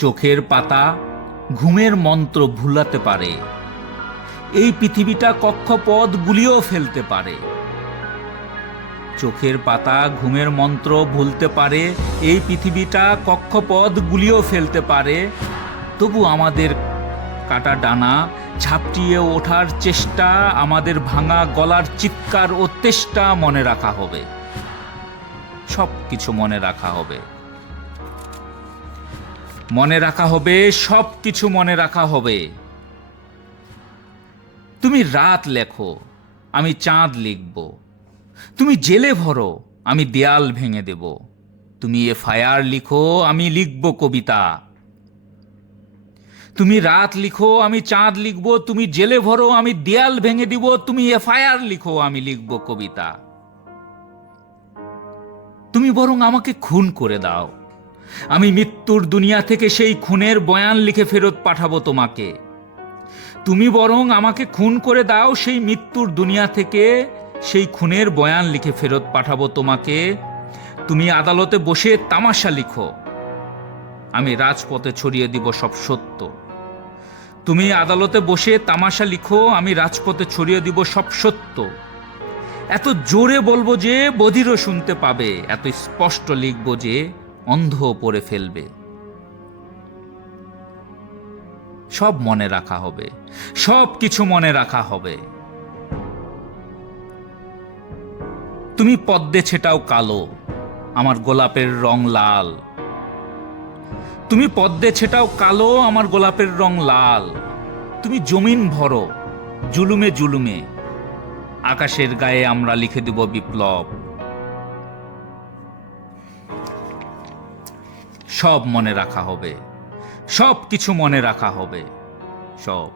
চোখের পাতা ঘুমের মন্ত্র ভুলাতে পারে, এই পৃথিবীটা কক্ষপথ গুলিয়েও ফেলতে পারে। চোখের পাতা ঘুমের মন্ত্র ভুলতে পারে, এই পৃথিবীটা কক্ষপথ গুলিয়েও ফেলতে পারে, তবু আমাদের কাটা ডানা ঝাপটিয়ে ওঠার চেষ্টা, আমাদের ভাঙা গলার চিৎকার ও তেষ্টা মনে রাখা হবে। সব কিছু মনে রাখা হবে, মনে রাখা হবে, সব কিছু মনে রাখা হবে। তুমি রাত লেখো, আমি চাঁদ লিখব। তুমি জেলে ভরো, আমি দেয়াল ভেঙে দেব। তুমি এফআইআর লিখো, আমি লিখব কবিতা। তুমি রাত লিখো, আমি চাঁদ লিখব। তুমি জেলে ভরো, আমি দেয়াল ভেঙে দিব। তুমি এফআইআর লিখো, আমি লিখব কবিতা। তুমি বরং আমাকে খুন করে দাও, আমি মৃত্যুর দুনিয়া থেকে সেই খুনের বয়ান লিখে ফেরত পাঠাবো তোমাকে। তুমি বরং আমাকে খুন করে দাও, সেই মৃত্যুর দুনিয়া থেকে সেই খুনের বয়ান লিখে ফেরত পাঠাবো তোমাকে। তুমি আদালতে বসে তামাশা লিখো, আমি রাজপথে ছড়িয়ে দিব সব সত্য। তুমি আদালতে বসে তামাশা লিখো, আমি রাজপথে ছড়িয়ে দিব সব সত্য। এত জোরে বলবো যে বধিরও শুনতে পাবে, এত স্পষ্ট লিখবো যে অন্ধ পড়ে ফেলবে। সব মনে রাখা হবে, সব কিছু মনে রাখা হবে। তুমি পদ্মে ছেটাও কালো, আমার গোলাপের রং লাল। তুমি পদ্মে ছেটাও কালো, আমার গোলাপের রং লাল। তুমি জমিন ভরো জুলুমে জুলুমে, আকাশের গায়ে আমরা লিখে দেব বিপ্লব। সব মনে রাখা হবে, সব কিছু মনে রাখা হবে, সব।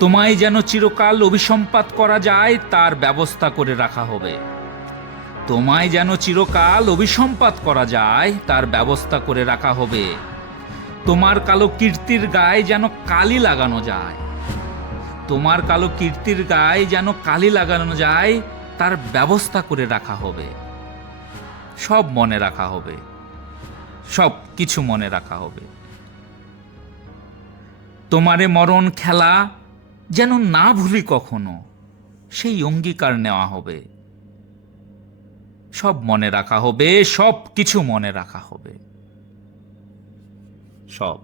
তোমায় যেন চিরকাল অভিসম্পাত করা যায় তার ব্যবস্থা করে রাখা হবে। তোমায় যেন চিরকাল অভিসম্পাত করা যায় তার ব্যবস্থা করে রাখা হবে। তোমার কালো কীর্তির গায়ে যেন কালি লাগানো যায়, তোমার কালো কীর্তির গায়ে যেন কালি লাগানো যায় তার ব্যবস্থা করে রাখা হবে। সব মনে রাখা হবে, সব কিছু মনে রাখা হবে। তোমারে মরণ খেলা যেন না ভুলি কখনো, সেই অঙ্গীকার নেওয়া হবে। সব মনে রাখা হবে, সব কিছু মনে রাখা হবে, সব।